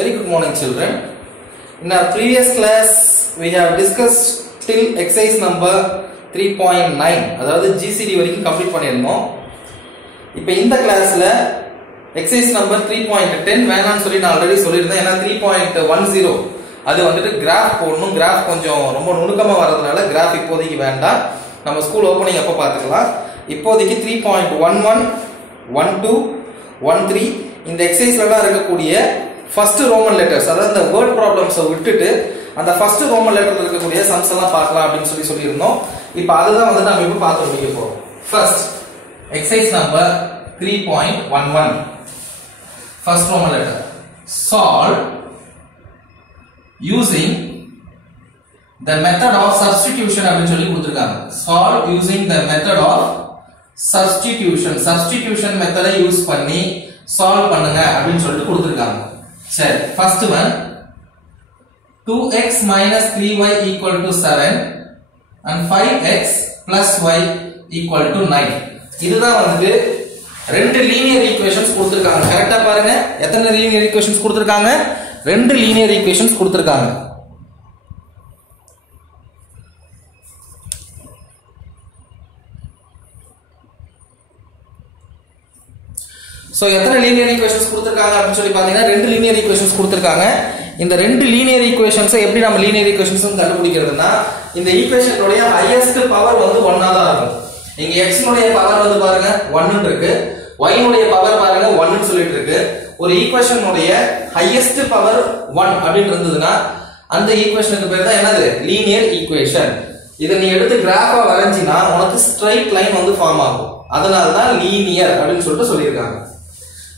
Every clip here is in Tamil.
Very good morning, children. In our previous class, we have discussed till exercise number 3.9. அதாவது GCD வரைக்கும் கம்ப்ளீட் பண்ணிருந்தோம். இப்போ இந்த கிளாஸ்ல exercise number 3.10 வேணாம்னு சொல்லி நான் ஆல்ரெடி சொல்லியிருந்தேன். ஏன்னா 3.10 அது வந்துட்டு கிராஃப் போடணும். கிராஃப் கொஞ்சம் ரொம்ப நுணுக்கமா வரதுனால கிராஃப் இப்போதைக்கு வேண்டாம். நம்ம ஸ்கூல் ஓபனிங் அப்ப பார்த்துக்கலாம். இப்போதைக்கு 3.11, 12, 13 இந்த எக்ஸசைஸ்ல இருக்கக்கூடிய ஃபர்ஸ்ட் ரோமன் லெட்டர்ஸ், அதாவது இந்த வேர்ட் ப்ராப்ளம்ஸை விட்டுட்டு அந்த ஃபர்ஸ்ட் ரோமன் லெட்டர்ல இருக்கக்கூடிய சம்ஸ் எல்லாம் பார்க்கலாம் அப்படின்னு சொல்லியிருந்தோம். இப்போ அதுதான் வந்து நம்ம இப்போ பார்த்து முடிக்க போறோம். First exercise number 3.11 first Roman letter. Solve using the method of substitution அப்படின்னு சொல்லி கொடுத்திருக்காங்க. Solve using the method of substitution. Substitution method use பண்ணி சால்வ் பண்ணுங்க அப்படின்னு சொல்லிட்டு கொடுத்திருக்காங்க. சரி, first one 2x minus 3y equal to 7 and 5x plus y equal to 9. இதுதான் வந்து ரெண்டு லீனியர் ஈக்குவேஷன்ஸ் கொடுத்திருக்காங்க. கரெக்ட்டா பாருங்க, எத்தனை லீனியர் ஈக்குவேஷன்ஸ் கொடுத்திருக்காங்க? ரெண்டு லீனியர் ஈக்குவேஷன்ஸ் கொடுத்திருக்காங்க. சோ எத்தனை லீனியர் ஈக்குவேஷன்ஸ் கொடுத்திருக்காங்க அப்படி சொல்லி பாத்தீங்கன்னா ரெண்டு லீனியர் ஈக்குவேஷன்ஸ் கொடுத்திருக்காங்க. இந்த ரெண்டு லீனியர் ஈக்குவேஷன்ஸை எப்படி நம்ம லீனியர் ஈக்குவேஷன்ஸ் கண்டுபிடிக்கிறதுனா, இந்த ஈக்குவேஷனுடைய ஹையஸ்ட் பவர் வந்து 1 ஆ தான் இருக்கும். இங்க x னுடைய பவர் வந்து பாருங்க 1 ன்னு இருக்கு, y னுடைய பவர் பாருங்க 1 ன்னு சொல்லிட்டு இருக்கு. ஒரு ஈக்குவேஷனுடைய ஹையஸ்ட் பவர் 1 அப்படி இருந்ததுன்னா அந்த ஈக்குவேஷனுக்கு பேர் தான் என்னது? Linear equation. இத நீ எடுத்து கிராஃபா வரைஞ்சினா உனக்கு ஸ்ட்ரைட் லைன் வந்து ஃபார்ம் ஆகும். அதனால தான் லீனியர் அப்படினு சொல்லிட்டு சொல்லிருக்காங்க.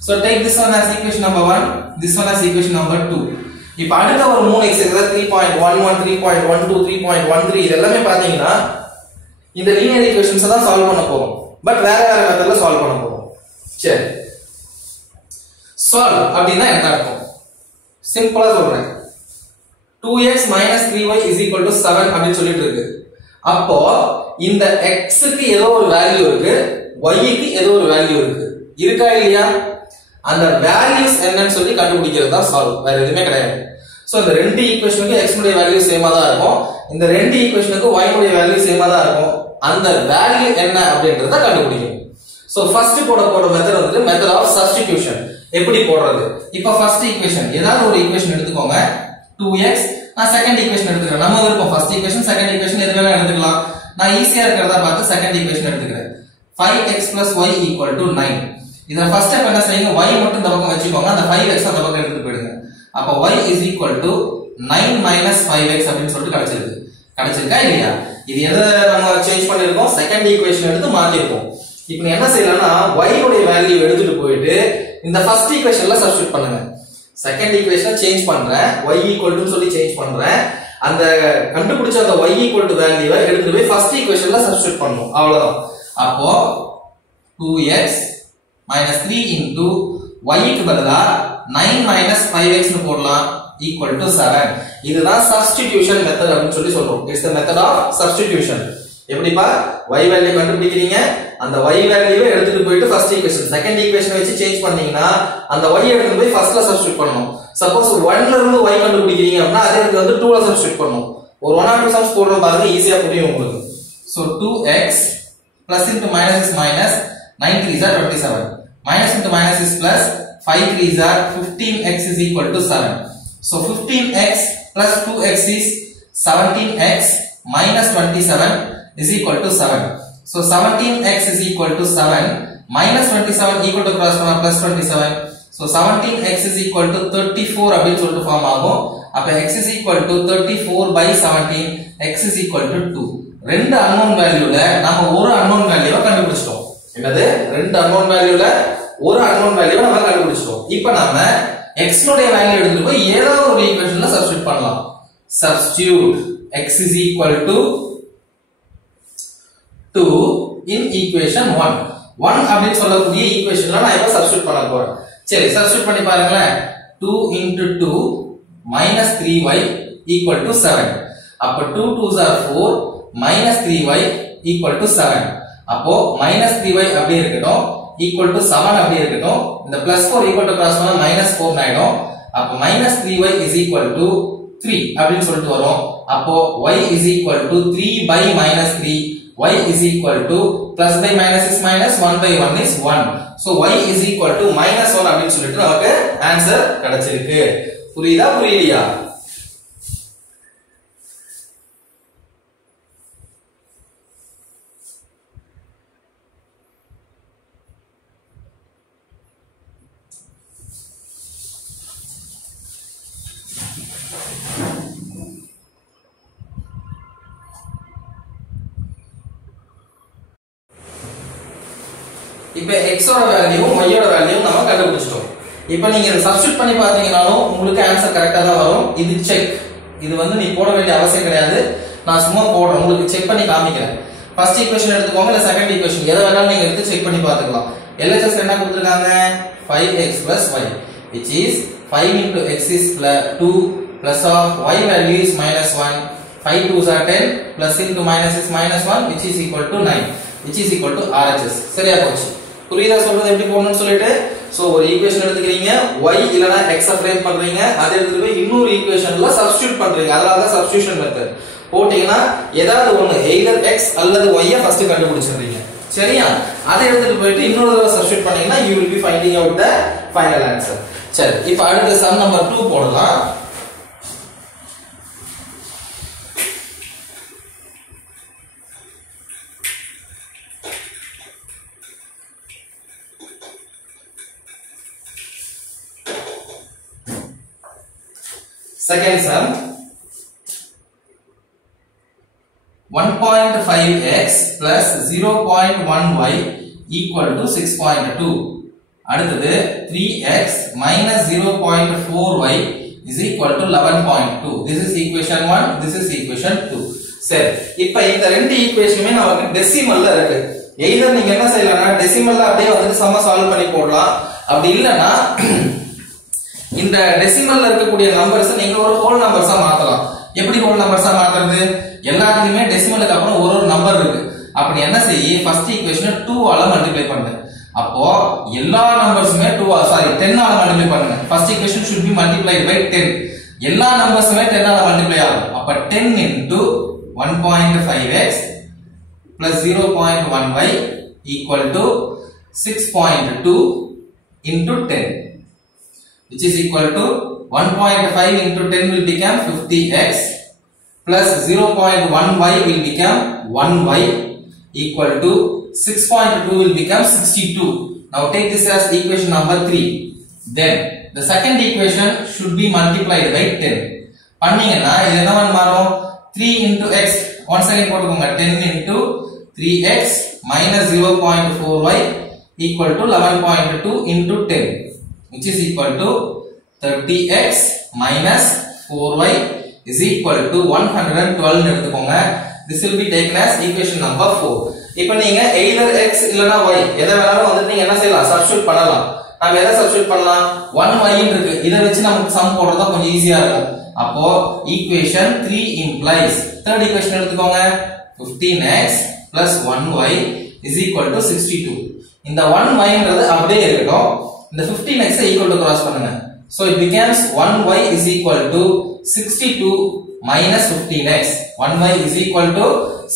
So take this one as equation number 1, this one as equation number 2. இப்போ அடுத்த ஒரு மூணு எக்ஸசைஸ் 3.11, 3.12, 3.13 இதெல்லாம் பாத்தீங்கன்னா இந்த லீனியர் ஈக்குவேஷன்ஸ் தான் சால்வ் பண்ண போறோம். பட் வேற வேற மெத்தட்ல சால்வ் பண்ண போறோம். சரி, சால்வ் அப்படினா என்ன அர்த்தம்? சிம்பிளா சொல்றேன். 2x minus 3y is equal to 7 அப்படி சொல்லிட்டு இருக்கு. அப்போ இந்த x க்கு ஏதோ ஒரு வேல்யூ இருக்கு, y க்கு ஏதோ ஒரு வேல்யூ இருக்கு. இருக்கா இல்லையா? அந்த வேல்யூஸ் என்னன்னு சொல்லி கண்டுபிடிக்கிறது தான் சால்வ், வேற எதுவுமே கிடையாது. சோ இந்த ரெண்டு ஈக்குவேஷனுக்கு x உடைய வேல்யூ சேமா தான் இருக்கும், இந்த ரெண்டு ஈக்குவேஷனுக்கு y உடைய வேல்யூ சேமா தான் இருக்கும். அந்த வேல்யூ என்ன அப்படின்றத கண்டுபிடிக்கணும். சோ ஃபர்ஸ்ட் போற மெத்தட் வந்து மெத்தட் ஆஃப் சப்ஸ்டிடியூஷன். எப்படி போடுறது? இப்போ ஃபர்ஸ்ட் ஈக்குவேஷன் ஏதாவது ஒரு ஈக்குவேஷன் எடுத்துக்கோங்க. 2x, நான் செகண்ட் ஈக்குவேஷன் எடுத்துக்கிறேன். நம்ம இருக்கும் ஃபர்ஸ்ட் ஈக்குவேஷன் செகண்ட் ஈக்குவேஷன் எது வேணா எடுத்துக்கலாம். நான் ஈஸியா இருக்கிறதா பார்த்து செகண்ட் ஈக்குவேஷன் எடுத்துக்கிறேன். 5x + y = 9. இத ஃபர்ஸ்ட் ஸ்டெப் என்ன செய்யுங்க, y மட்டும் இந்த பக்கம் வச்சுக்கோங்க, அந்த 5x அந்த பக்கம் எடுத்து போயிடுங்க. அப்ப y = 9 - 5x அப்படினு சொல்லிட்டு கிடைச்சிருக்கா இல்லையா? இது எதை நம்ம சேஞ்ச் பண்ணிருக்கோம்? செகண்ட் ஈக்குவேஷன் எடுத்து மாத்தி இருக்கோம். இப்போ என்ன செய்யலாம்னா y உடைய வேல்யூ எடுத்துட்டு போயிட்டு இந்த ஃபர்ஸ்ட் ஈக்குவேஷன்ல சப்ஸ்டிட்யூட் பண்ணுங்க. செகண்ட் ஈக்குவேஷனை சேஞ்ச் பண்றேன், y = சொல்லி சேஞ்ச் பண்றேன். அந்த கண்டுபிடிச்ச அந்த y = வேல்யூவை எடுத்துட்டு போய் ஃபர்ஸ்ட் ஈக்குவேஷன்ல சப்ஸ்டிட்யூட் பண்ணனும். அவ்வளவுதான். அப்போ 2x minus 3 into y க்கு பதிலா 9 - 5x னு போடலாம் equal to 7. இதுதான் substitution method அப்படினு சொல்லி சொல்றோம். It's the method of substitution. எப்படிப்பா y வேல்யூ கண்டுபிடிக்கிறீங்க, அந்த y வேல்யூவை எடுத்துட்டு போயிட்டு ஃபர்ஸ்ட் ஈக்குவேஷன் செகண்ட் ஈக்குவேஷனை வச்சு சேஞ்ச் பண்ணீங்கன்னா அந்த y எடுத்துட்டு போய் ஃபர்ஸ்ட்ல சப்ஸ்டிட்யூட் பண்ணனும். சப்போஸ் 1 ல இருந்து y கண்டுபிடிக்கிறீங்க அப்படினா அதே இடத்துல வந்து 2 ல சப்ஸ்டிட்யூட் பண்ணனும். ஒரு 1 or 2 சம்ஸ் போடுறோம் பாருங்க, ஈஸியா புரியும் உங்களுக்கு. So 2x plus into minus is minus, 9 3s are 27. Minus into minus is plus, 5 3s are 15x is equal to 7. So 15x plus 2x is 17x minus 27 is equal to 7. So 17x is equal to 7 minus 27 equal to cross பண்ணா plus 27. So 17x is equal to 34 அப்படினு சொல்லிட்டு ஃபார்ம் ஆகும். அப்ப x is equal to 34/17, x is equal to 2. ரெண்டு அன்னோன் வேல்யூல நாம ஒரு அன்னோன் வேல்யூவை கண்டுபிடிச்சிட்டோம். என்னது? ரெண்டு அன்னோன் வேல்யூல ஒரு அன்னோன் வேல்யூவை நம்ம கண்டுபிடிச்சிட்டோம். இப்போ நாம x உடைய வேல்யூ எடுத்துட்டு போய் ஏதாவது ஒரு ஈக்குவேஷன்ல சப்ஸ்டிட்யூட் பண்ணலாம். Substitute x is equal to 2 in equation 1. 1 அப்படினு சொல்லக்கூடிய ஈக்குவேஷன்ல நான் இப்ப சப்ஸ்டிட்யூட் பண்ண போறேன். சரி, சப்ஸ்டிட்யூட் பண்ணி பாருங்களேன். 2 × 2 - 3y = 7. அப்ப 2 2s are 4 - 3y = 7. அப்போ -3y அப்படியே இருக்கட்டும், equal to 7 அப்படியே இருக்கட்டும். இந்த +4 equal to cross பண்ணா -4 ஆயிடும். அப்ப minus 3y is equal to 3 அப்படின்னு சொல்லிட்டு வரும். அப்போ y is equal to 3 by minus 3, y is equal to plus by minus is minus, 1 by 1 is 1. So y is equal to minus 1 அப்படின்னு சொல்லிட்டு நமக்கு ஆன்சர் கிடைச்சிருக்கு. புரியுதா புரியலையா? இப்போ x ஓட வேல்யூவும் y ஓட வேல்யூவும் நம்ம கண்டுபிடிச்சிட்டோம். இப்போ நீங்க இத சப்ஸ்டிட்யூட் பண்ணி பாத்தீங்கனாலும் உங்களுக்கு ஆன்சர் கரெக்ட்டா தான் வரும். இது செக். இது வந்து நீ போட வேண்டிய அவசியம் கிடையாது. நான் சும்மா போடுறேன். உங்களுக்கு செக் பண்ணி காமிக்கிறேன். ஃபர்ஸ்ட் ஈக்குவேஷன் எடுத்துக்கோங்க இல்ல செகண்ட் ஈக்குவேஷன் எதை வேணாலும் நீங்க எடுத்து செக் பண்ணி பாத்துக்கலாம். LHS என்ன கொடுத்திருக்காங்க? 5x + y which is 5 into x is 2 plus of y value is -1. 5 2s are 10 plus into minus is -1 which is equal to 9 which is equal to RHS. சரியா போச்சு. புரியுதா சொல்றது எப்படி போடணும்னு சொல்லிட்டு? சோ ஒரு ஈக்குவேஷன் எடுத்துக்கிறீங்க, y இல்லனா x ஃப்ரேம் பண்றீங்க, அதை எடுத்துட்டு போய் இன்னொரு ஈக்குவேஷன்ல சப்ஸ்டிட்யூட் பண்றீங்க. அதனால தான் சப்ஸ்டிட்யூஷன் மெத்தட். போட்டீங்கன்னா ஏதாவது ஒன்னு either x அல்லது y ஃபர்ஸ்ட் கண்டுபிடிச்சிடுறீங்க. சரியா? அதை எடுத்துட்டு போயிட்டு இன்னொரு தடவை சப்ஸ்டிட்யூட் பண்ணீங்கன்னா you will be finding out the final answer. சரி, இப்போ அடுத்து சம் நம்பர் 2 போடலாம். Second sum 1.5x plus 0.1y equal to 6.2. அடுத்தது 3x minus 0.4y is equal to 11.2. This is equation 1, this is equation 2. சரி, இப்போ இந்த ரெண்டு ஈக்குவேஷனுமே நமக்கு டெசிமல்ல இருக்கு. எய்தர் நீங்க என்ன செய்யலாம்னா டெசிமல்ல அப்படியே வந்து சம சால்வ் பண்ணி போடலாம். அப்படி இல்லனா இந்த டெசிமல்ல இருக்கக்கூடிய நம்பர்ஸ் நீங்க ஒரு ஹோல் நம்பர்ஸா மாத்தலாம். எப்படி ஹோல் நம்பர்ஸா மாத்துறது? எல்லாத்துலயுமே டெசிமலுக்கு அப்புறம் ஒரு ஒரு நம்பர் இருக்கு. அப்படி என்ன செய்ய ஃபர்ஸ்ட் ஈக்குவேஷனை 2 ஆல மல்டிப்ளை பண்ணுங்க. அப்போ எல்லா நம்பர்ஸுமே 10 ஆல மல்டிப்ளை பண்ணுங்க. First equation should be multiplied by 10. எல்லா நம்பர்ஸுமே 10 ஆல மல்டிப்ளை ஆகும். அப்ப 10 into 1.5x plus 0.1y equal to 6.2 into 10. Which is equal to 1.5 into 10 will become 50x plus 0.1y will become 1y equal to 6.2 will become 62. Now take this as equation number 3. Then the second equation should be multiplied by 10. பண்ணீங்கன்னா இது என்னவா மாறும்? 3 into x. once again போட்டுக்கோங்க. 10 into 3x minus 0.4y equal to 11.2 into 10. Which is equal to 30x minus 4y is equal to 112 எடுத்துக்கோங்க. This will be taken as equation number 4. இப்போ நீங்க either x இல்லனா y எதை வேணாலும் வந்து நீங்க என்ன செய்யலாம்? சப்ஸ்டிட்யூட் பண்ணலாம். நாம எதை சப்ஸ்டிட்யூட் பண்ணலாம்? 1y இருக்கு. இத வச்சு நமக்கு சம் போடுறது கொஞ்சம் ஈஸியா இருக்கும். அப்போ equation 3 implies third equation எடுத்துக்கோங்க. 15x plus 1y is equal to 62. இந்த 1yன்றது அப்படியே இருக்கட்டும். இந்த 15x equal to cross பண்ணுங்க. So it becomes 1y is equal to 62 minus 15x. 1y is equal to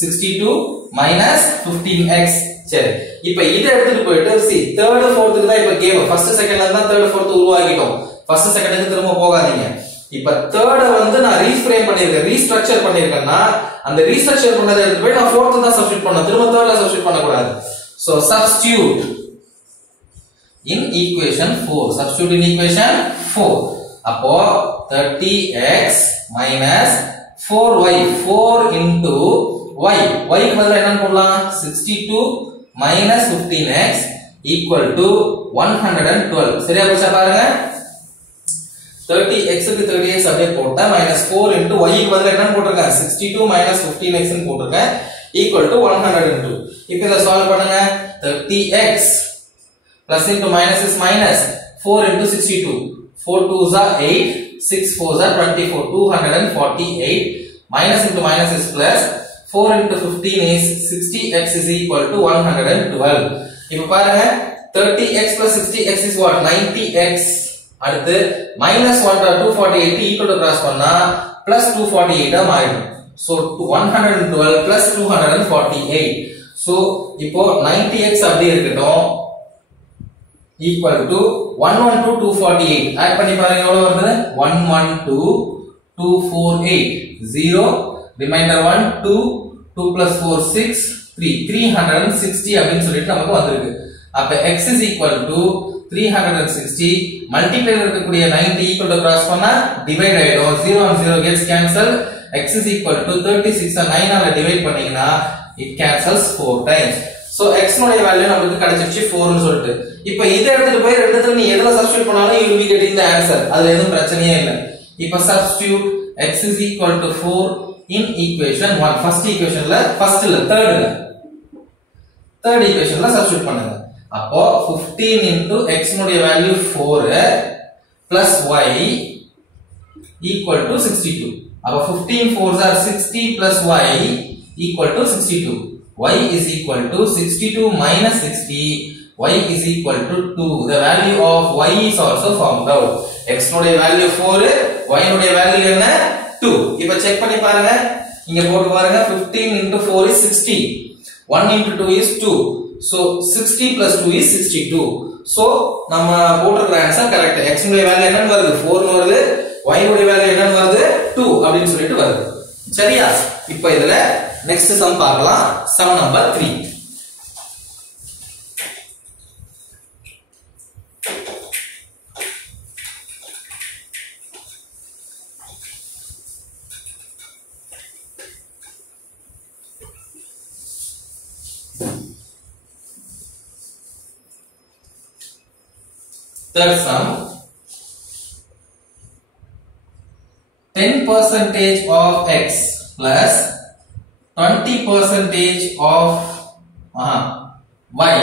62 minus 15x. சரி, இப்போ இத எடுத்துட்டு போயிட்டு see third fourth தான் இப்ப கேம். ஃபர்ஸ்ட் செகண்ட்ல தான் third fourth உருவாக்கிட்டோம். ஃபர்ஸ்ட் செகண்டுக்கு திரும்ப போகாதீங்க. இப்ப third வந்து நான் ரீஃப்ரேம் பண்ணிருக்கேன், ரீஸ்ட்ரக்சர் பண்ணிருக்கேன்னா அந்த ரீஸ்ட்ரக்சர் பண்ணதை எடுத்து போய் நான் fourth தான் சப்ஸ்டிட்யூட் பண்ணனும். திரும்ப thirdல சப்ஸ்டிட்யூட் பண்ண கூடாது. So substitute in equation 4. Substitute in equation 4. அப்போ 30x minus 4y 4 into y. y க்கு பதிலா என்ன போடலாம்? 62 minus 15x equal to 112. சரியா போச்சா பாருங்க. 30x க்கு 30x அப்படியே போட்டா minus 4 into y க்கு பதிலா என்ன போட்டுருக்கேன்? 62 minus 15x ன்னு போட்டுருக்கேன் equal to 102. இப்போ இத சால்வ் பண்ணுங்க. 30x plus into minus is minus 4 into 62. 4 2s are 8, 6 4s are 24, 248. Minus into minus is plus. 4 into 15 is 60x is equal to 112. இப்போ பாருங்க 30x plus 60x is what? 90x. அடுத்து -248 equal to cross பண்ணா +248 மாறிடும். So 112 plus 248. So இப்போ 90x அப்படியே இருக்கட்டும் equal to 112 248. ஆட் பண்ணி பாருங்க எவ்வளவு வருது 112 248 0 remainder 1 2 2 plus 4 6 3 360 அப்படினு சொல்லிட்டு நமக்கு வந்திருக்கு. அப்ப x is equal to 360 மல்டிப்ளைல இருக்கக்கூடிய 90 equal to cross பண்ணா டிவைட் ஆயிடும். 0 and 0 gets cancel. x is equal to 36 and 9 ஆல டிவைட் பண்ணீங்கனா it cancels 4 times. So x நோட வேல்யூ நமக்கு கிடைச்சிருச்சு 4 னு சொல்லிட்டு. இப்போ இத எடுத்துட்டு போய் ரெண்டுத்துல நீ எதல சப்ஸ்டிட்யூட் பண்ணாலும் you will be getting the answer. அதுல எதுவும் பிரச்சனையே இல்ல. இப்போ substitute x is equal to 4 in equation 1. first equationல firstல third equationல substitute பண்ணுங்க. அப்போ 15 into x நோட value 4 plus y equal to 62. அப்போ 15 4s are 60 plus y equal to 62. y is equal to 62 minus 60. y is equal to 2. The value of y is also found out. x நோட வேல்யூ 4 y நோட வேல்யூ என்ன 2. இப்போ செக் பண்ணி பாருங்க. இங்க போட்டு பாருங்க 15 into 4 is 60. 1 into 2 is 2. So 60 plus 2 is 62. So நம்ம போட்டுற ஆன்சர் கரெக்ட். x நோட வேல்யூ என்னன்னு வருது 4 னு வருது. y நோட வேல்யூ என்னன்னு வருது 2 அப்படினு சொல்லிட்டு வருது. சரியா? இப்போ இதுல next sum பார்க்கலாம். sum number 3. Third sum, 10% of x plus 20% of y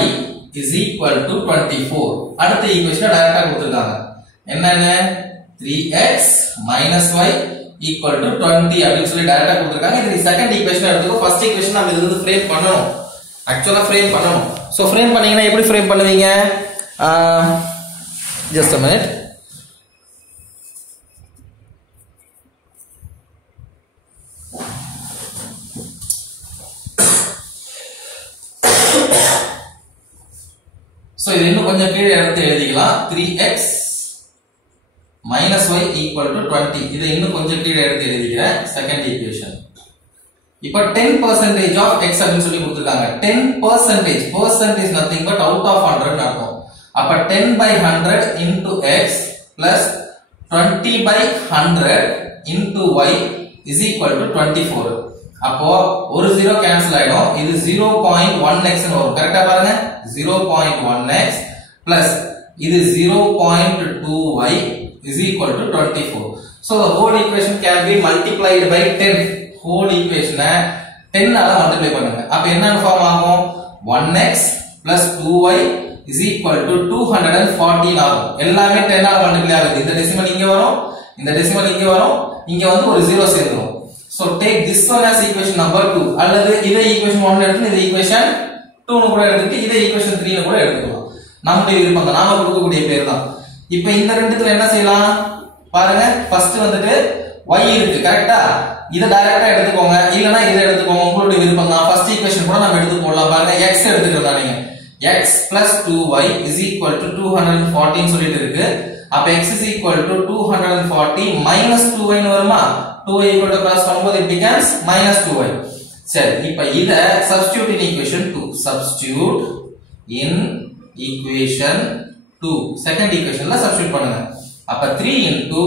is equal to 24. அடுத்த ஈக்குவேஷனை டைரக்டா கொடுத்திருக்காங்க. என்னன்னு 3x minus y equal to 20 அப்படினு சொல்லி டைரக்டா கொடுத்திருக்காங்க. இது செகண்ட் ஈக்குவேஷன் எடுத்துக்கோ. ஃபர்ஸ்ட் ஈக்குவேஷன் நாம இதுல இருந்து ஃப்ரேம் பண்ணனும். ஆக்சுவலா ஃப்ரேம் பண்ணனும். சோ ஃப்ரேம் பண்ணீங்கன்னா எப்படி ஃப்ரேம் பண்ணுவீங்க? Just a minute. So இது இன்னும் கொஞ்சம் கீழே எடுத்து எழுதிக்கலாம். 3x minus y equal to 20. இதை இன்னும் கொஞ்சம் கீழே எடுத்து எழுதிக்கிறேன். Second equation. இப்போ 10% of x அப்படினு சொல்லி கொடுத்திருக்காங்க. 10% percent is nothing but out of 100 ன்னு அர்த்தம். அப்ப 10 by 100 into x plus 20 by 100 into y is equal to 24. அப்போ ஒரு 0 கேன்சல் ஆயிடும். இது 0.1x ன்னு வரும். கரெக்ட்டா பாருங்க. 0.1x plus இது 0.2y is equal to 24. So the whole equation can be multiplied by 10. whole equation 10 ஆல மல்டிப்ளை பண்ணுங்க. அப்ப என்ன ஃபார்ம் ஆகும்? 1x plus 2y is equal to 214 ஆகும். எல்லாமே 10 ஆல மல்டிப்ளை ஆகுது. இந்த டெசிமல் இங்க வரும், இந்த டெசிமல் இங்க வரும், இங்க வந்து ஒரு 0 சேர்ந்துரும். So take this one as equation number 2. அல்லது இதை equation 1 எடுத்து இதை equation 2 னு கூட எடுத்துட்டு இதை equation 3 னு கூட எடுத்துக்கலாம். நம்மளுடைய விருப்பம் தான். நாம கொடுக்கக்கூடிய பேர் தான். இப்போ இந்த ரெண்டுத்துல என்ன செய்யலாம் பாருங்க. ஃபர்ஸ்ட் வந்துட்டு y இருக்கு. கரெக்ட்டா? இத டைரக்டா எடுத்துக்கோங்க. இல்லனா இத எடுத்துக்கோங்க. உங்களுடைய விருப்பம் தான். ஃபர்ஸ்ட் ஈக்குவேஷன் கூட நாம எடுத்து போடலாம். பாருங்க x எடுத்துக்கலாம் நீங்க. x plus 2y is equal to 214 சொல்லிட்டு இருக்கு. அப்ப x is equal to 240 minus 2y ன்னு வருமா? 2y equal to cross பண்ணும்போது it becomes minus 2y. சரி, இப்போ இத substitute in equation 2. Substitute in equation 2. Second ஈக்குவேஷன்ல சப்ஸ்டிட்யூட் பண்ணுங்க. அப்ப 3 into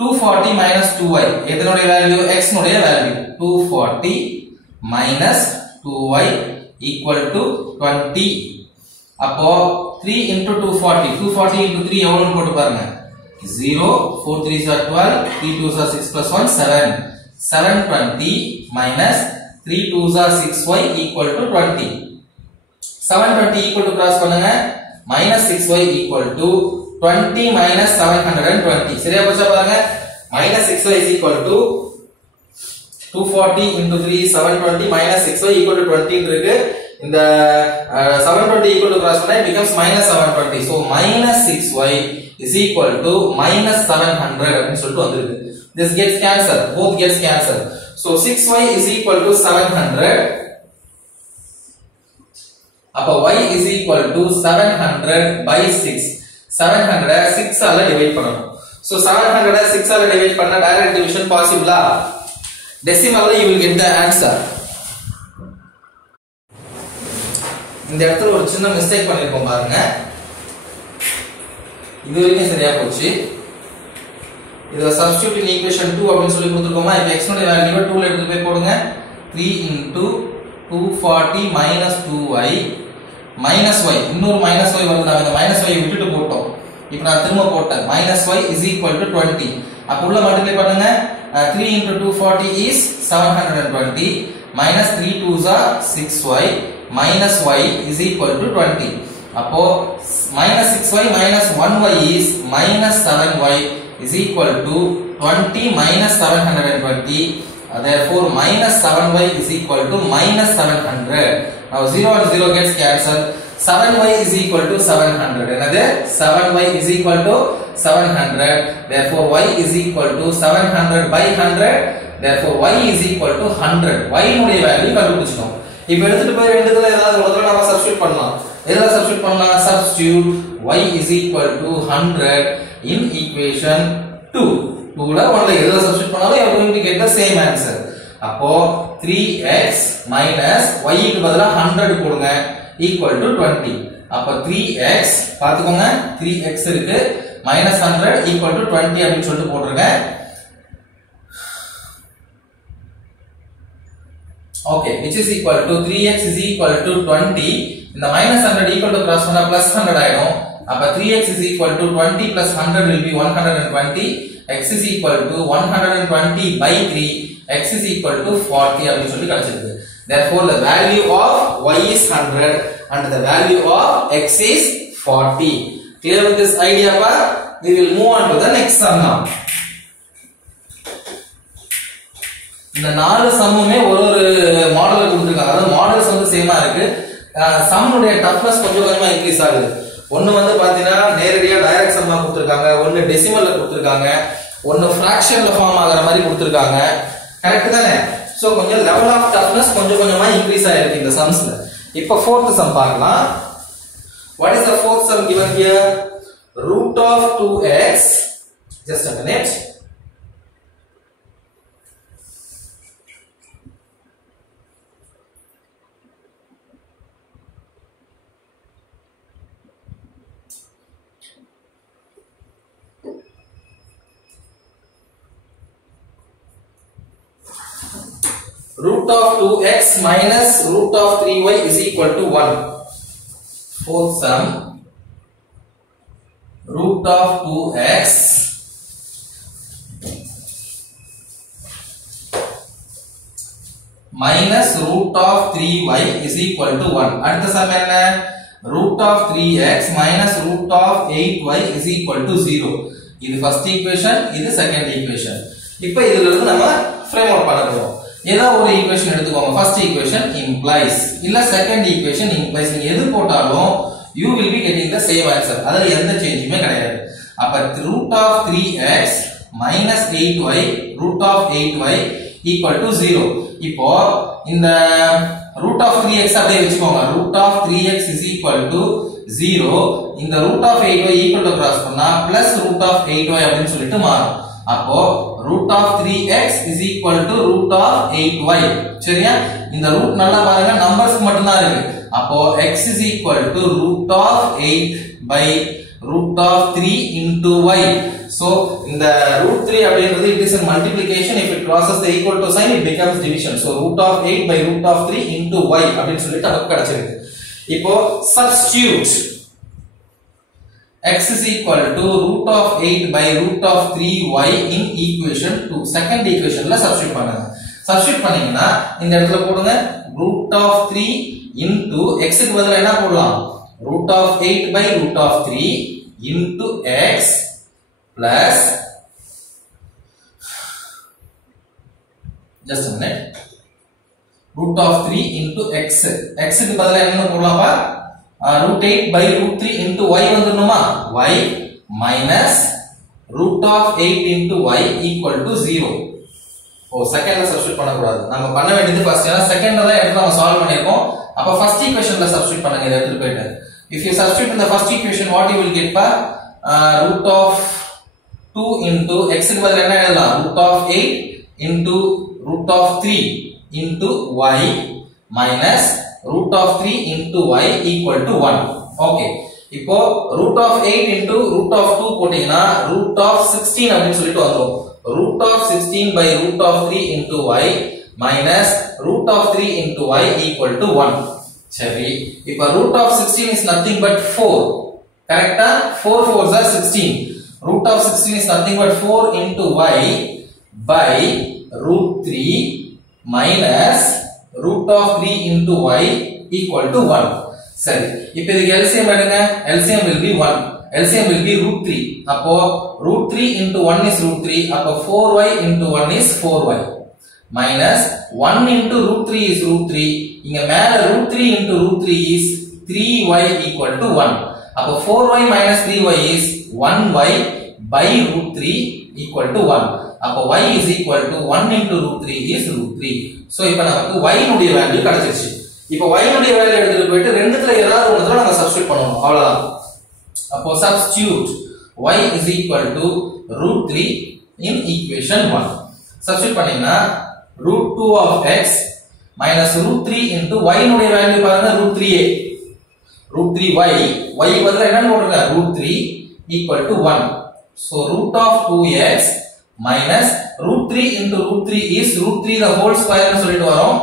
240 minus 2y எதனுடைய வேல்யூ? x னுடைய value. 240 minus 2y equal to 20. அப்போ 3 into 240 240 into 3 எவ்வளவுன்னு போட்டு பாருங்க. 0 4 3s are 12 3 2s are 6 plus 1 7 720 minus 3 2s are 6y equal to 20. 720 equal to cross பண்ணுங்க. minus 6y equal to 20 minus 720. சரியா போச்சா பாருங்க. minus 6y is equal to 240 into 3 720 minus 6y equal to 20 இருக்கு. இந்த 720 equal to cross பண்ணா it becomes minus 720. So minus 6y is equal to minus 700 அப்படின்னு சொல்லிட்டு வந்திருக்கு. This gets cancelled. Both gets cancelled. So 6y is equal to 700. அப்ப y is equal to 700 by 6. 700 6 ஆல டிவைட் பண்ணனும். So 700 6 ஆல டிவைட் பண்ணா direct division possible. Decimal you will get the answer. இந்த இடத்துல ஒரு சின்ன மிஸ்டேக் பண்ணிருக்கோம் பாருங்க. இது வரைக்கும் சரியா போச்சு. இதுல substitute in equation 2 அப்படினு சொல்லி கொடுத்திருக்கோமா. இப்போ x உடைய வேல்யூவை 2 ல எடுத்து போய் போடுங்க. 3 into 240 minus 2y minus y. இன்னொரு minus y வருது. நாம இந்த minus y விட்டுட்டு போட்டோம். இப்போ நான் திரும்ப போட்டேன். minus y is equal to 20. அப்ப உள்ள மல்டிப்ளை பண்ணுங்க. 3 into 240 is 720 minus 3 2s are 6y minus y is equal to 20. அப்போ minus 6y minus 1y is minus 7y is equal to 20 minus 720. Therefore minus 7y is equal to minus 700. Now 0 and 0 gets cancelled. 7y is equal to 700. Another 7y is equal to 700. Therefore y is equal to 700 by 100. Therefore y is equal to 100. y உடைய வேல்யூ கண்டுபிடிச்சோம். இப்போ எடுத்துட்டு போய் ரெண்டுத்துல ஏதாவது ஒரு தடவை நாம சப்ஸ்டிட்யூட் பண்ணலாம். எதெல்லாம் சப்ஸ்டிட்யூட் பண்ணலாம்? Substitute y is equal to 100 in equation 2. 2 ல 1 ல எதெல்லாம் சப்ஸ்டிட்யூட் பண்ணாலும் you are going to get the same answer. அப்போ 3x minus y க்கு பதிலா 100 போடுங்க equal to 20. அப்ப 3x பாத்துக்கோங்க 3x இருக்கு minus 100 equal to 20 அப்படினு சொல்லிட்டு போட்டுருங்க. Okay, which is equal to 3x is equal to 20. இந்த minus 100 equal to cross பண்ணா plus 100 ஆயிடும். அப்ப 3x is equal to 20 plus 100 will be 120. x is equal to 120 by 3. x is equal to 40 அப்படினு சொல்லி கிடைச்சிருக்கு. Therefore the value of y is 100 and the value of x is 40. Clear with this idea pa? We will move on to the next sum now. இந்த நாலு சம்முமே ஒரு மாடல்ல கொடுத்திருக்காங்க. அதாவது மாடல்ஸ் வந்து சேமா இருக்கு. சம்முடைய டஃப்னஸ் கொஞ்சம் கொஞ்சமா இன்கிரீஸ் ஆகுது. ஒன்னு வந்து பாத்தீங்கன்னா நேரடியா டைரக்ட் சம்மா கொடுத்திருக்காங்க, ஒன்னு டெசிமல்ல கொடுத்திருக்காங்க, ஒன்னு ஃபிராக்ஷன்ல ஃபார்ம் ஆகுற மாதிரி கொடுத்திருக்காங்க. கரெக்ட் தானே? சோ கொஞ்சம் லெவல் ஆஃப் டஃப்னஸ் கொஞ்சம் கொஞ்சமா இன்கிரீஸ் ஆயிருக்கு இந்த சம்ஸ்ல. இப்போ fourth sum பார்க்கலாம். What is the fourth sum given here? Root of 2x. Just a minute. Root of 2x minus root of 3y is equal to 1. Fourth sum. Root of 2x minus root of 3y is equal to 1. அடுத்த sum என்ன? Root of 3x minus root of 8y is equal to 0. இது first equation, இது second equation. இப்போ இதில இருந்து நம்ம frame out பண்ண போறோம். ஏதோ ஒரு ஈக்குவேஷன் எடுத்துக்கோங்க. ஃபர்ஸ்ட் ஈக்குவேஷன் இம்ப்ளைஸ் இல்ல செகண்ட் ஈக்குவேஷன் இம்ப்ளைஸ். நீங்க எது போட்டாலும் you will be getting the same answer. அதுல எந்த சேஞ்சுமே கிடையாது. அப்ப root of 3x minus 8y root of 8y equal to 0. இப்போ இந்த root of 3x அப்படியே வெச்சுக்கோங்க. root of 3x is equal to 0. இந்த root of 8y equal to cross பண்ணா plus root of 8y அப்படினு சொல்லிட்டு மாறும். அப்போ root of 3x is equal to root of 8y. சரியா? இந்த root நல்லா பாருங்க நம்பர்ஸ்க்கு மட்டும் தான் இருக்கு. அப்போ x is equal to root of 8 by root of 3 into y. So இந்த root 3 அப்படிங்கிறது it is a multiplication. If it crosses the equal to sign it becomes division. So root of 8 by root of 3 into y அப்படினு சொல்லிட்டு நமக்கு கிடைச்சிருக்கு. இப்போ substitute x is equal to root of 8 by root of 3y in equation 2. Second equationல substitute பண்ணுங்க. Substitute பண்ணீங்கன்னா இந்த இடத்துல போடுங்க root of 3 into x க்கு பதிலா என்ன போடலாம்? root of 8 by root of 3 into x plus just a minute root of 3 into x. x க்கு பதிலா என்ன போடலாம்ப்பா? root 8 by root 3 into y வந்துருமா? y minus root of 8 into y equal to 0. செகண்ட்ல சப்ஸ்டிட்யூட் பண்ண கூடாது. நம்ம பண்ண வேண்டியது ஃபர்ஸ்ட் ஏனா செகண்ட்ல தான் எடுத்து நம்ம சால்வ் பண்ணிருக்கோம். அப்ப ஃபர்ஸ்ட் ஈக்குவேஷன்ல சப்ஸ்டிட்யூட் பண்ணுங்க இத எடுத்து போய்ட்டு. If you substitute in the first equation what you will get pa root of 2 into x க்கு பதிலா என்ன எழுதலாம்? root of 8 into root of 3 into y minus root of 3 into y equal to 1. Okay. இப்போ root of 8 into root of 2 போட்டீங்கன்னா root of 16 அப்படினு சொல்லிட்டு வந்துரும். root of 16 by root of 3 into y minus root of 3 into y equal to 1. சரி, இப்போ root of 16 is nothing but 4. கரெக்ட்டா? 4 4s are 16. root of 16 is nothing but 4 into y by root 3 minus root of 3 into y equal to 1. சரி, இப்போ இதுக்கு LCM எடுங்க. LCM will be 1. LCM will be root 3. அப்போ root 3 into 1 is root 3. அப்போ 4y into 1 is 4y. Minus 1 into root 3 is root 3. இங்க மேல root 3 into root 3 is 3y equal to 1. அப்போ 4y minus 3y is 1y by root 3 equal to 1. அப்போ y is equal to 1 into root 3 is root 3. So இப்போ நமக்கு y உடைய வேல்யூ கிடைச்சிருச்சு. இப்போ y உடைய வேல்யூ எடுத்துட்டு போயிட்டு ரெண்டுத்துல ஏதாவது ஒண்ணுல நம்ம சப்ஸ்டிட்யூட் பண்ணனும். அவ்வளவுதான். அப்போ substitute y is equal to root 3 in equation 1. Substitute பண்ணீங்கன்னா root 2 of x minus root 3 into y உடைய வேல்யூ பாருங்க root 3a. root 3y y பதிலா என்ன போடுங்க root 3 equal to 1. So root of 2x minus root 3 into root 3 is root 3 the whole square னு சொல்லிட்டு வரோம்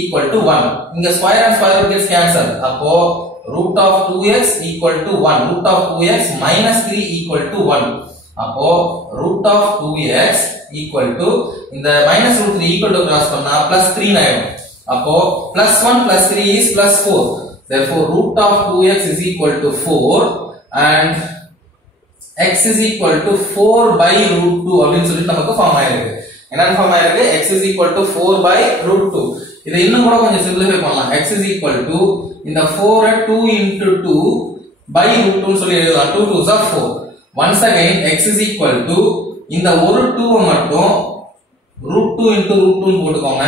equal to 1. இங்க square and square root gets cancelled. அப்போ root of 2x equal to 1. root of 2x minus 3 equal to 1. அப்போ root of 2x equal to இந்த minus root 3 equal to cross பண்ணா plus 3 ஆயிடும். அப்போ plus 1 plus 3 is plus 4. Therefore root of 2x is equal to 4 and x is equal to 4 by root 2 அப்படினு சொல்லிட்டு நமக்கு ஃபார்ம் ஆயிருக்கு. என்ன ஃபார்ம் ஆயிருக்கு? x is equal to 4 by root 2. இதை இன்னும் கூட கொஞ்சம் சிம்பிளிஃபை பண்ணலாம். x is equal to இந்த 4 2 into 2 by root 2 னு சொல்லி எழுதலாம். 2 2s are 4. Once again x is equal to இந்த ஒரு 2 மட்டும் root 2 into root 2 னு போட்டுக்கோங்க.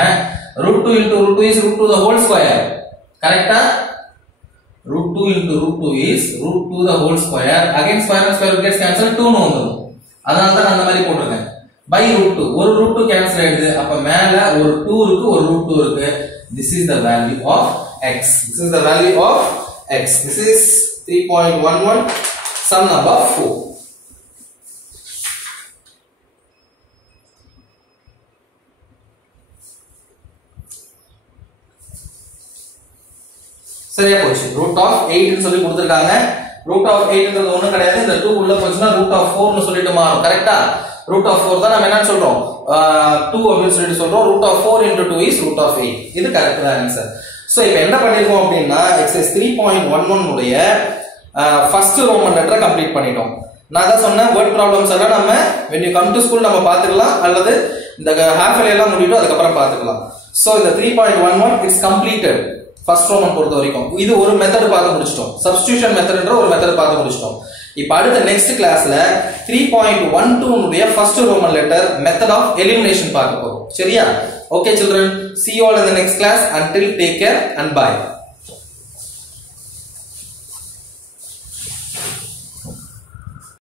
root 2 into root 2 is root 2 the whole square. கரெக்ட்டா? root 2 into root 2 is root 2 the whole square. Again square and square root gets cancelled 2 னு வந்துரும். அதனால தான் நான் அந்த மாதிரி போட்டுருக்கேன். by root 2 ஒரு root 2 cancel ஆயிடுது. அப்ப மேல ஒரு 2 இருக்கு ஒரு root 2 இருக்கு. This is the value of x. This is the value of x. This is 3.11 sum number 4. சரியா போச்சு. root of 8 னு சொல்லி கொடுத்திருக்காங்க. root of 8 ன்றது ஒண்ணும் கிடையாது. இந்த 2 உள்ள போச்சுனா root of 4 னு சொல்லிட்டு மாறும். கரெக்ட்டா? root of 4 தான் நாம என்ன சொல்றோம்? 2 அப்படினு சொல்லிட்டு சொல்றோம். root of 4 into 2 is root of 8. இது கரெக்ட் தான் ஆன்சர். சோ இப்போ என்ன பண்ணிருக்கோம் அப்படினா exercise 3.11 உடைய ஃபர்ஸ்ட் ரோமன் லெட்டரை கம்ப்ளீட் பண்ணிட்டோம். நான் தான் சொன்னேன் வேர்ட் ப்ராப்ளம்ஸ் எல்லாம் நம்ம when you come to school நம்ம பாத்துக்கலாம் அல்லது இந்த half year எல்லாம் முடிச்சிட்டு அதுக்கு அப்புறம் பாத்துக்கலாம். சோ இந்த 3.11 it's completed. ஃபர்ஸ்ட் ரோமன் பொறுத்த வரைக்கும் இது ஒரு மெத்தட் பார்த்து முடிச்சிட்டோம். சப்ஸ்டிடியூஷன் மெத்தட்ன்ற ஒரு மெத்தட் பார்த்து முடிச்சிட்டோம். இப்போ அடுத்த நெக்ஸ்ட் கிளாஸ்ல 3.12 உடைய first Roman letter method of elimination பார்க்க போறோம். சரியா? Okay children, see you all in the next class. Until take care and bye.